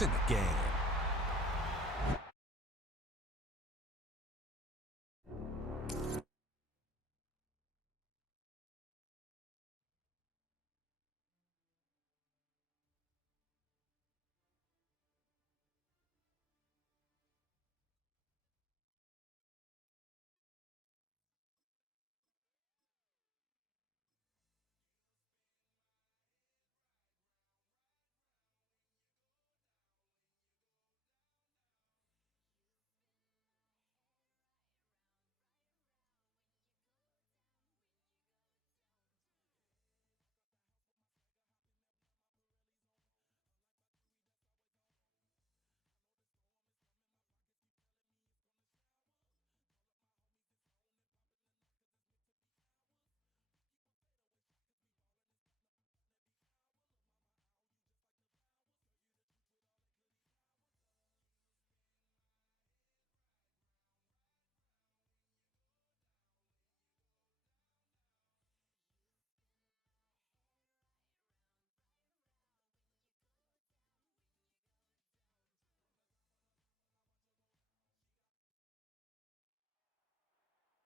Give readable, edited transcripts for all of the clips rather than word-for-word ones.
It's in the game.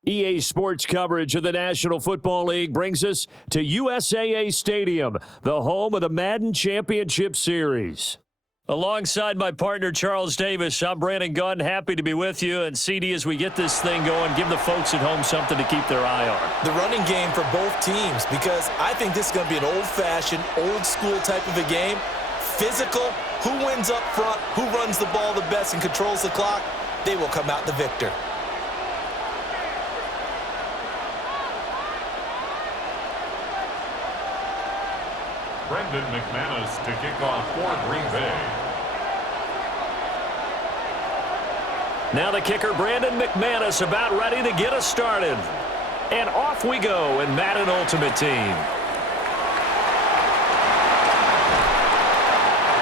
EA Sports coverage of the National Football League brings us to USAA Stadium, the home of the Madden Championship Series. Alongside my partner, Charles Davis, I'm Brandon Gunn. Happy to be with you. And CD, as we get this thing going, give the folks at home something to keep their eye on. The running game for both teams, because I think this is going to be an old-fashioned, old-school type of a game. Physical, who wins up front, who runs the ball the best and controls the clock, they will come out the victor. Brendan McManus to kick off for Green Bay. Now the kicker, Brandon McManus, about ready to get us started. And off we go in Madden Ultimate Team.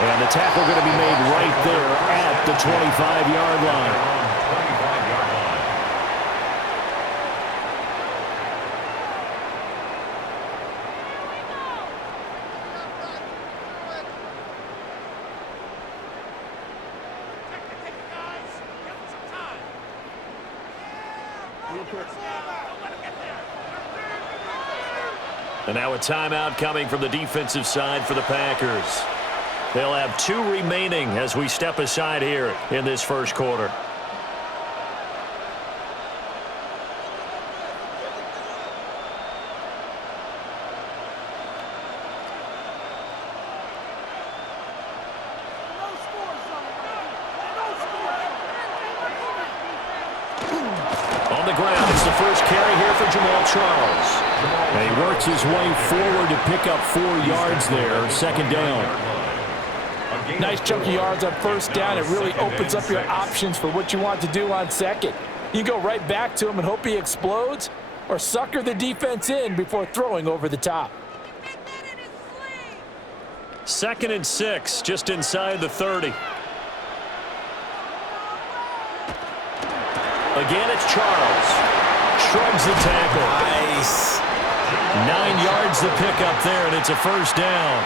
And the tackle going to be made right there at the 25-yard line. And now a timeout coming from the defensive side for the Packers. They'll have 2 remaining as we step aside here in this first quarter. On the ground, it's the first carry here for Jamal Charles. And he works his way forward to pick up 4 yards there, second down. Nice chunk of yards on first down. It really opens up your options for what you want to do on second. You go right back to him and hope he explodes, or sucker the defense in before throwing over the top. 2nd and 6, just inside the 30. Again, it's Charles. Shrugs the tackle. Nice. 9 yards to pick up there, and it's a first down.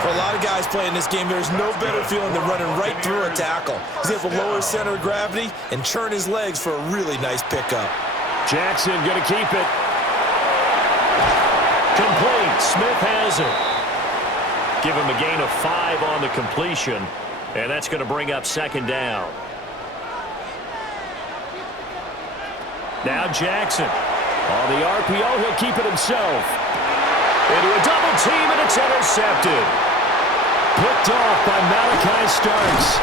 For a lot of guys playing this game, there's no better feeling than running right through a tackle. He's able to lower his center of gravity and churn his legs for a really nice pickup. Jackson going to keep it. Complete. Smith has it. Give him a gain of 5 on the completion, and that's going to bring up second down. Now Jackson. On the RPO, he'll keep it himself. Into a double team, and it's intercepted. Picked off by Malachi Starks.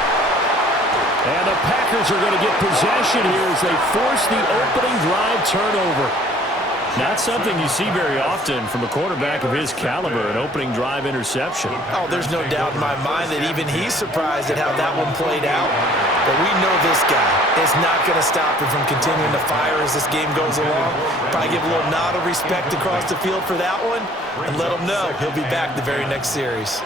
And the Packers are going to get possession here as they force the opening drive turnover. Not something you see very often from a quarterback of his caliber, an opening drive interception. Oh, there's no doubt in my mind that even he's surprised at how that one played out. But we know this guy is not going to stop him from continuing to fire as this game goes along. Probably give a little nod of respect across the field for that one and let him know he'll be back the very next series.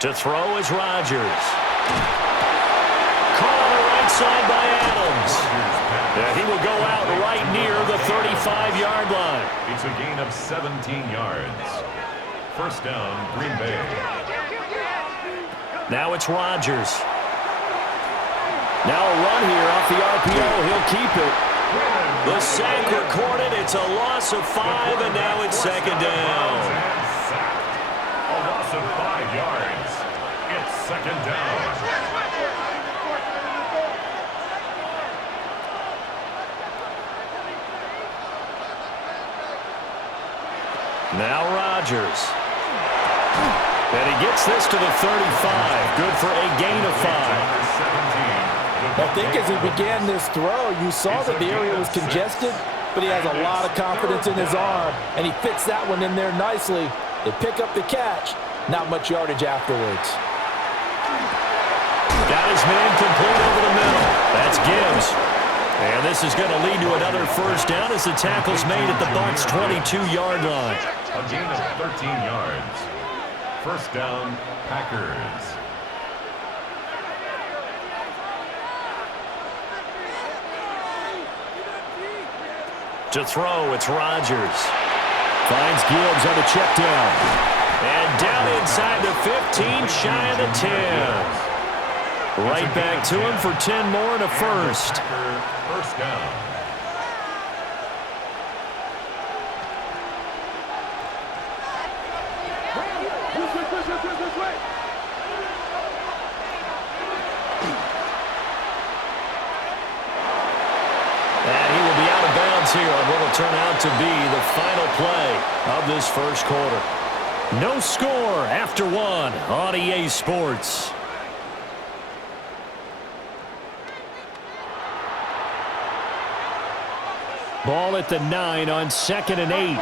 To throw is Rodgers. side by Adams. Yeah, he will go out right near the 35-yard line. It's a gain of 17 yards. First down, Green Bay. Now it's Rodgers. Now a run here off the RPO. He'll keep it. The sack recorded. It's a loss of 5, and now it's second down. A loss of 5 yards. It's second down. Now Rodgers. And he gets this to the 35. Good for a gain of 5. I think as he began this throw, you saw that the area was congested, but he has a lot of confidence in his arm, and he fits that one in there nicely. They pick up the catch. Not much yardage afterwards. Got his man complete over the middle. That's Gibbs. And this is going to lead to another first down as the tackle's made at the Bucs' 22-yard line. A gain of 13 yards. First down, Packers. To throw, it's Rodgers. Finds Gibbs on the check down. And down inside the 15, shy of the 10. Right back to him for 10 more and a first. First down. And he will be out of bounds here on what will turn out to be the final play of this first quarter. No score after 1 on EA Sports. Ball at the 9 on 2nd and 8.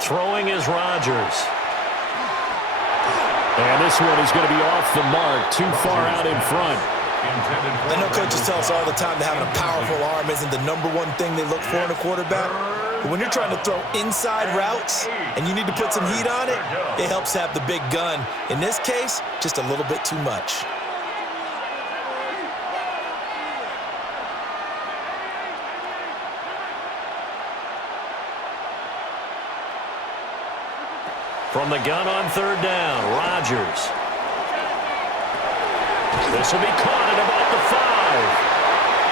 Throwing is Rodgers. And this one is going to be off the mark, too far out in front. I know coaches tell us all the time that having a powerful arm isn't the #1 thing they look for in a quarterback. But when you're trying to throw inside routes and you need to put some heat on it, it helps have the big gun. In this case, just a little bit too much. From the gun on 3rd down, Rodgers. This will be caught at about the 5.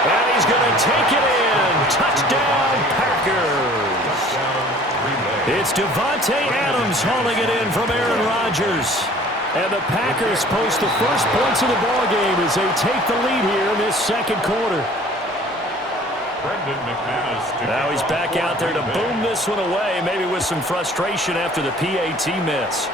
And he's going to take it in. Touchdown, Packers. It's Devontae Adams hauling it in from Aaron Rodgers. And the Packers post the first points of the ballgame as they take the lead here in this second quarter. Now he's back out there to boom this one away, maybe with some frustration after the PAT miss.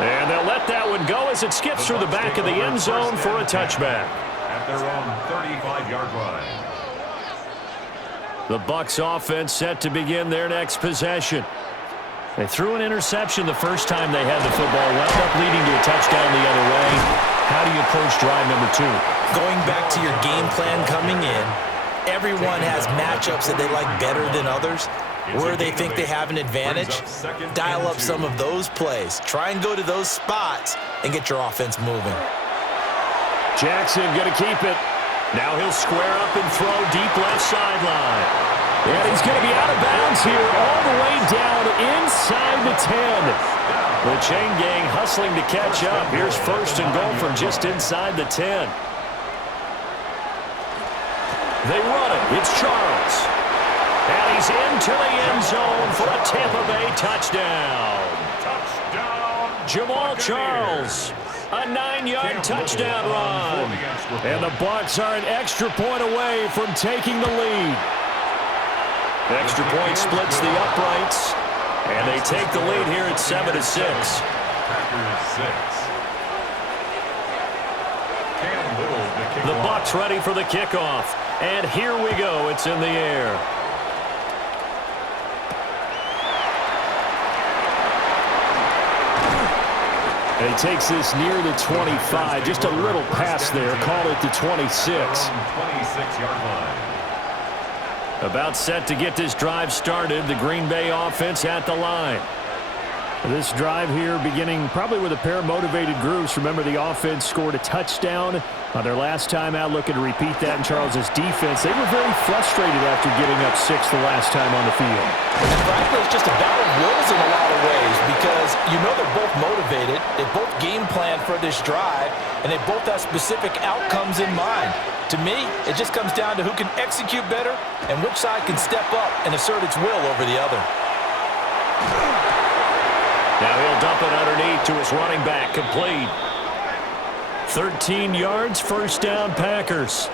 And they'll let that one go as it skips through the back of the end zone for a touchback. At their own 35-yard line. The Bucs offense set to begin their next possession. They threw an interception the first time they had the football, wound up leading to a touchdown the other way. How do you approach drive number 2? Going back to your game plan coming in, everyone has matchups that they like better than others. Where they think they have an advantage, dial up some of those plays. Try and go to those spots and get your offense moving. Jackson going to keep it. Now he'll square up and throw deep left sideline. And he's going to be out of bounds here all the way down inside the 10. The chain gang hustling to catch up. Here's 1st and goal from just inside the 10. They run it. It's Charles. And he's into the end zone for a Tampa Bay touchdown. Jamal Charles, a 9-yard touchdown run. And the Bucs are an extra point away from taking the lead. Extra point splits the uprights. And they take the lead here at 7-6. The Bucs ready for the kickoff. And here we go. It's in the air. And he takes this near the 25. Just a little pass there. Call it the 26. 26-yard line. About set to get this drive started. The Green Bay offense at the line. This drive here beginning probably with a pair of motivated groups. Remember, the offense scored a touchdown on their last time out, looking to repeat that in Charles's defense. They were very frustrated after giving up 6 the last time on the field. And frankly, it's just a battle of wills in a lot of ways because you know they're both motivated. They both game plan for this drive, and they both have specific outcomes in mind. To me, it just comes down to who can execute better and which side can step up and assert its will over the other. Now he'll dump it underneath to his running back, complete. 13 yards, first down, Packers.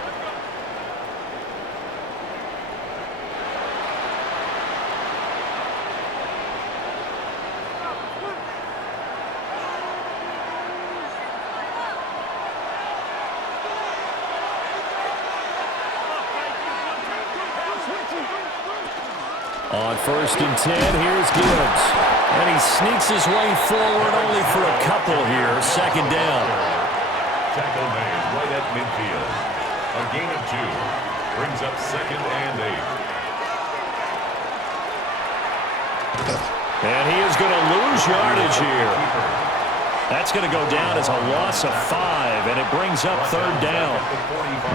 On 1st and 10, here's Gibbs. And he sneaks his way forward only for a couple here. 2nd down. Tackle made right at midfield. A gain of 2. Brings up 2nd and 8. And he is going to lose yardage here. That's going to go down as a loss of 5, and it brings up 3rd down.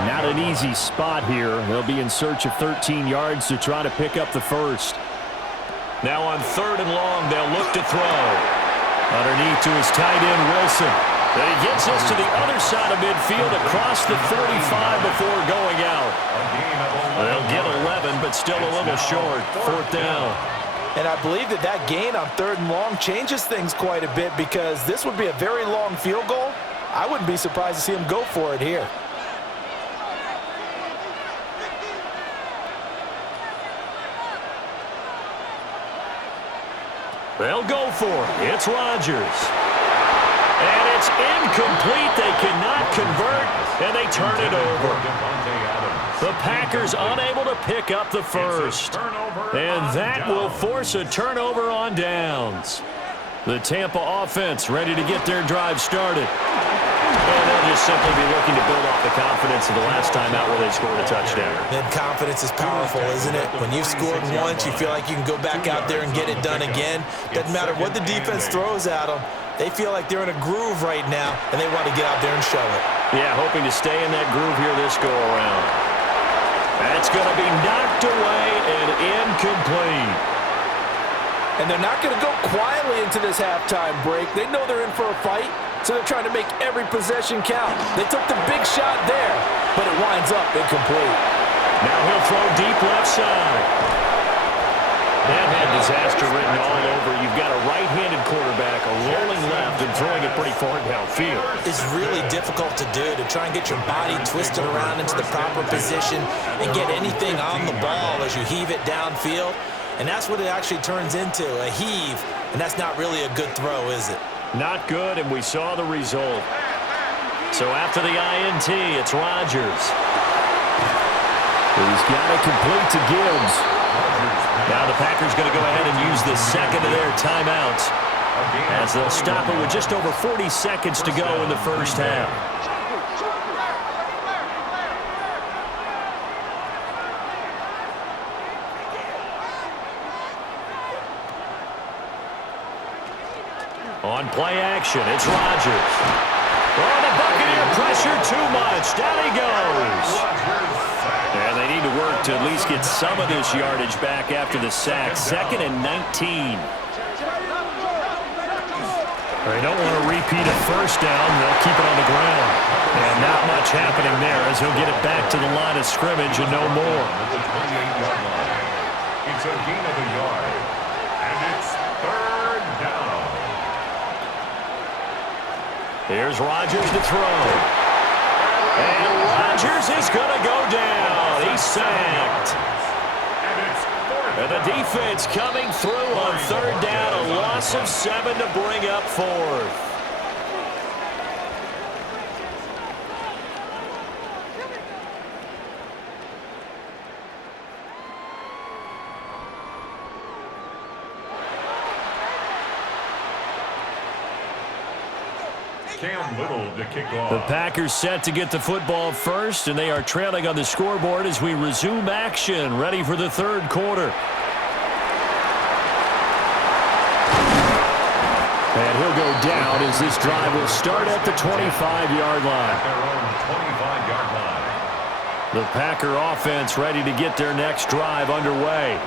Not an easy spot here. They'll be in search of 13 yards to try to pick up the first. Now on 3rd and long, they'll look to throw. Underneath to his tight end, Wilson. Then he gets us to the other side of midfield across the 45 before going out. They'll get 11, but still a little short. 4th down. And I believe that that gain on 3rd and long changes things quite a bit because this would be a very long field goal. I wouldn't be surprised to see him go for it here. They'll go for it. It's Rodgers. And it's incomplete. They cannot convert, and they turn it over. The Packers unable to pick up the first. And that will force a turnover on downs. The Tampa offense ready to get their drive started. And they'll just simply be looking to build off the confidence of the last time out where they scored a touchdown. Then confidence is powerful, isn't it? When you've scored once, you feel like you can go back out there and get it done again. Doesn't matter what the defense throws at them. They feel like they're in a groove right now, and they want to get out there and show it. Yeah, hoping to stay in that groove here this go-around. That's going to be knocked away and incomplete. And they're not going to go quietly into this halftime break. They know they're in for a fight, so they're trying to make every possession count. They took the big shot there, but it winds up incomplete. Now he'll throw deep left side. That had disaster written all over. You've got a right-handed quarterback, a rolling left, and throwing it pretty far downfield. It's really difficult to do, to try and get your body twisted around into the proper position and get anything on the ball as you heave it downfield. And that's what it actually turns into, a heave. And that's not really a good throw, is it? Not good, and we saw the result. So after the INT, it's Rodgers. He's got it complete to Gibbs. Now the Packers going to go ahead and use the second of their timeouts as they'll stop it with just over 40 seconds to go in the first half. On play action, it's Rodgers. Oh, the Buccaneer pressure too much. Down he goes. And they need to work to at least get some of this yardage back after the sack. 2nd and 19. They don't want to repeat a first down. They'll keep it on the ground. And not much happening there as he'll get it back to the line of scrimmage and no more. It's a gain of a yard. And it's 3rd down. Here's Rodgers to throw. And Rodgers is going to go down. He's sacked. And the defense coming through on 3rd down. A loss of 7 to bring up 4th. Cam Little to kick off. The Packers set to get the football first, and they are trailing on the scoreboard as we resume action, ready for the third quarter. And he'll go down as this drive will start at the 25-yard line. Their own 25-yard line. The Packer offense ready to get their next drive underway.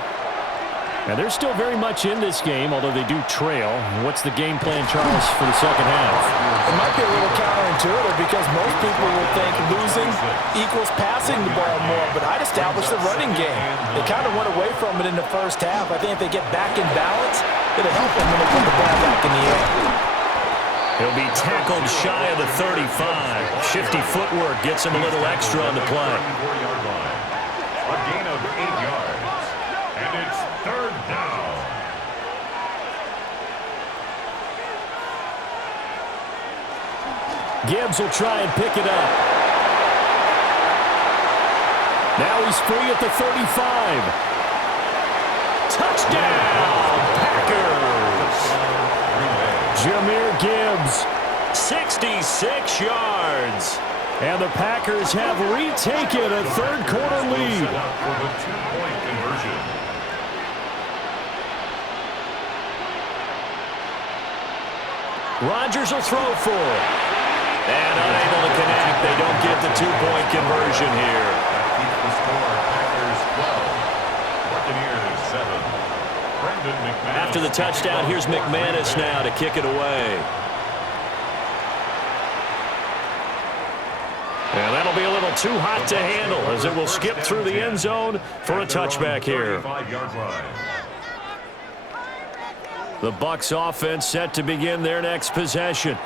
And they're still very much in this game, although they do trail. What's the game plan, Charles, for the second half? It might be a little counterintuitive because most people will think losing equals passing the ball more, but I'd establish the running game. They kind of went away from it in the first half. I think if they get back in balance, it'll help them when they put the ball back in the air. He'll be tackled shy of the 35. Shifty footwork gets him a little extra on the play. 34-yard line. A gain of 8 yards. And it's third down. Gibbs will try and pick it up. Now he's free at the 35. Touchdown, Packers! Jahmyr Gibbs, 66 yards. And the Packers have retaken a third-quarter lead. Set up for the two-point conversion. Rodgers will throw for it. And unable to connect. They don't get the two-point conversion here. That keeps the score. Packers 12. Buccaneers 7. Brendan McManus. After the touchdown, here's McManus now to kick it away. And that'll be a little too hot to handle as it will skip through the end zone for a touchback here. 35-yard line. The Bucs offense set to begin their next possession.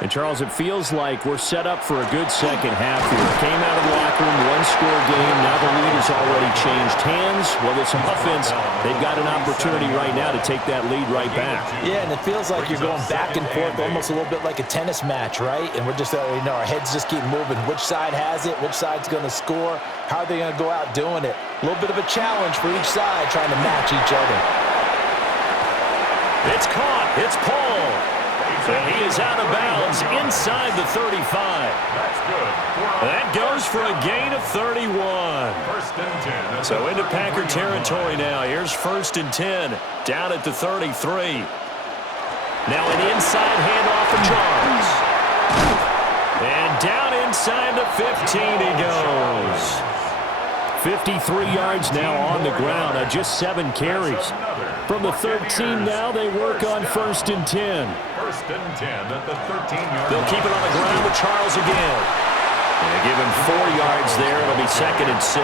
And, Charles, it feels like we're set up for a good second half here. Came out of the locker room, one-score game. Now the lead has already changed hands. Well, this offense, they've got an opportunity right now to take that lead right back. Yeah, and it feels like you're going back and forth almost a little bit like a tennis match, right? And we're just, our heads just keep moving. Which side has it? Which side's going to score? How are they going to go out doing it? A little bit of a challenge for each side trying to match each other. It's caught. It's Paul. And he is out of bounds inside the 35. That's good. That goes for a gain of 31. First and 10. So into Packer territory now. Here's first and 10 down at the 33. Now an inside handoff for Charles. And down inside the 15 he goes. 53 yards now on the ground on just 7 carries. From the 13 now, they work on first and 10. First and 10 at the 13-yard They'll keep it on the ground with Charles again. And they give him 4 yards there. It'll be second and 6.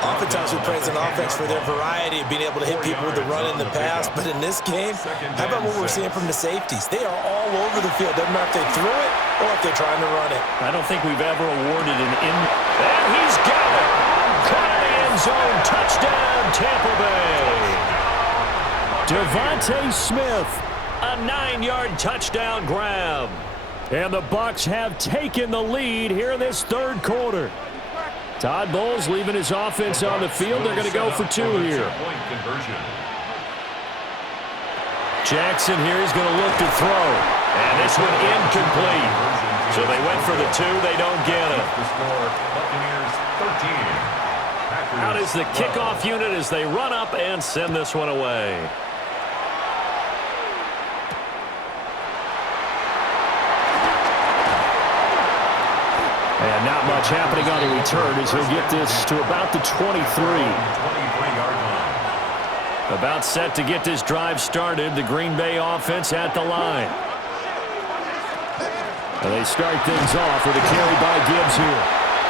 Oftentimes we praise an offense for their variety of being able to hit people with the run in the pass, but in this game, how about what we're seeing from the safeties? They are all over the field. Doesn't matter if they threw it or if they're trying to run it. I don't think we've ever awarded an And he's got it! Caught in the end zone. Touchdown, Tampa Bay. Devontae Smith, a 9-yard touchdown grab. And the Bucs have taken the lead here in this third quarter. Todd Bowles leaving his offense on the field. They're going to go for 2 here. Jackson here is going to look to throw. And this one incomplete. So they went for the 2. They don't get it. The score, Buccaneers 13. Out is the kickoff unit as they run up and send this one away. And not much happening on the return as he'll get this to about the 23. 23-yard line. About set to get this drive started. The Green Bay offense at the line. And they start things off with a carry by Gibbs here.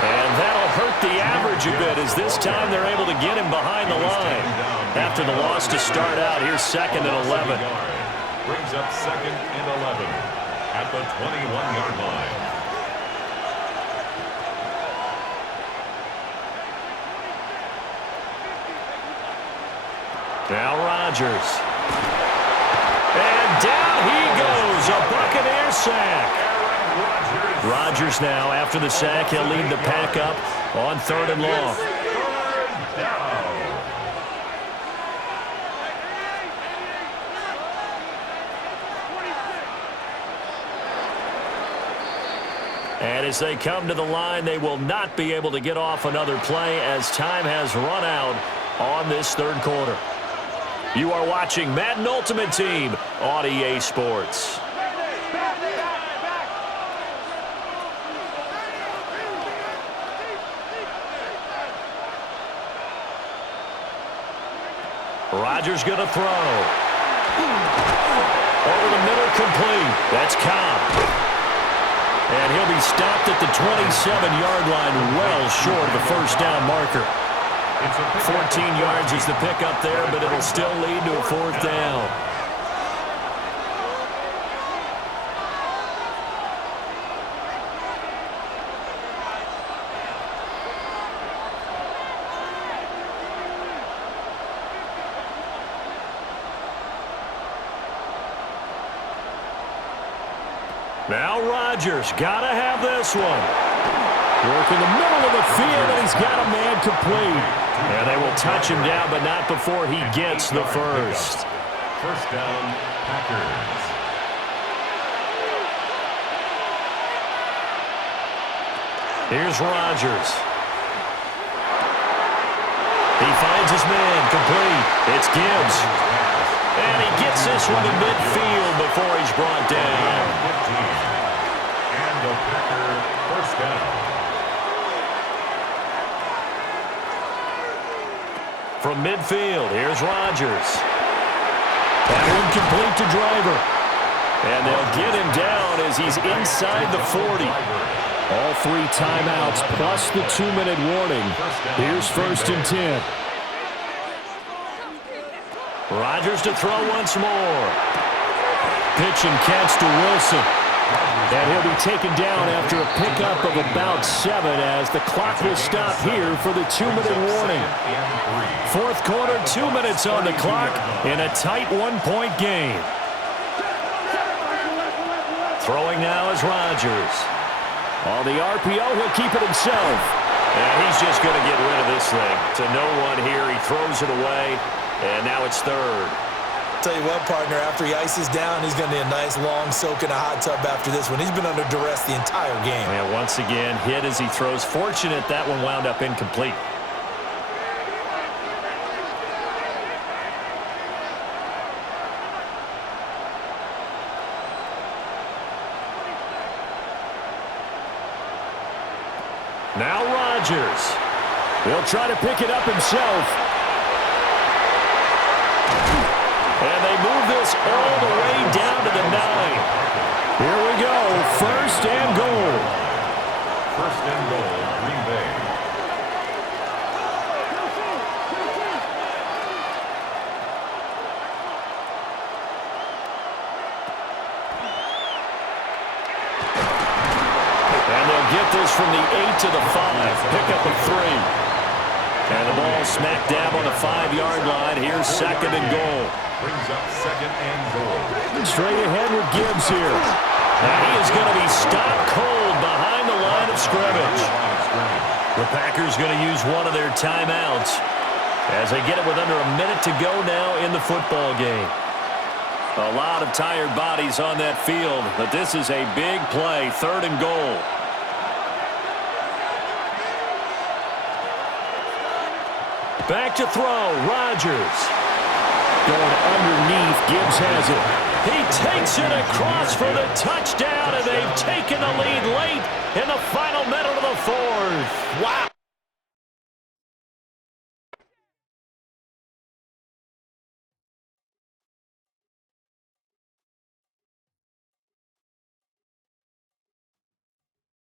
And that'll hurt the average a bit as this time they're able to get him behind the line. After the loss to start out, here's second and 11. Brings up second and 11 at the 21-yard line. Now Rodgers. And down he goes. A Buccaneer sack. Rodgers now, after the sack, he'll lead the pack up on 3rd and long. And as they come to the line, they will not be able to get off another play as time has run out on this third quarter. You are watching Madden Ultimate Team on EA Sports. Rodgers going to throw. Over the middle, complete. That's Cobb. And he'll be stopped at the 27-yard line, well short of the first down marker. 14 yards is the pickup there, but it'll still lead to a fourth down. Now Rodgers, gotta have this one. Work in the middle of the field, and he's got a man complete. And they will touch him down, but not before he gets the first. First down, Packers. Here's Rodgers. He finds his man, complete. It's Gibbs. And he gets this one to midfield before he's brought down. 15. And the Packer first down. From midfield, here's Rodgers. That one complete to Driver. And they'll get him down as he's inside the 40. All 3 timeouts plus the 2-minute warning. Here's first and 10. Rodgers to throw once more. Pitch and catch to Wilson. And he'll be taken down after a pickup of about 7 as the clock will stop here for the 2-minute warning. Fourth quarter, 2 minutes on the clock in a tight 1-point game. Throwing now is Rodgers. On the RPO, he'll keep it himself. And he's just going to get rid of this thing. To no one here, he throws it away. And now it's third. Tell you what, partner, after he ices down, he's going to need a nice long soak in a hot tub after this one. He's been under duress the entire game. And once again, hit as he throws. Fortunate that one wound up incomplete. Now Rodgers. He'll try to pick it up himself. And they move this all the way down to the 9. Here we go, first and goal. First and goal, Green Bay. And they'll get this from the 8 to the 5. Pick up a 3. And the ball smack dab on the 5-yard line. Here's second and goal. Brings up second and goal. Straight ahead with Gibbs here. And he is going to be stopped cold behind the line of scrimmage. The Packers going to use one of their timeouts as they get it with under a minute to go now in the football game. A lot of tired bodies on that field, but this is a big play, third and goal. Back to throw, Rodgers. Going underneath, Gibbs has it. He takes it across for the touchdown, and they've taken the lead late in the final minute of the fourth. Wow.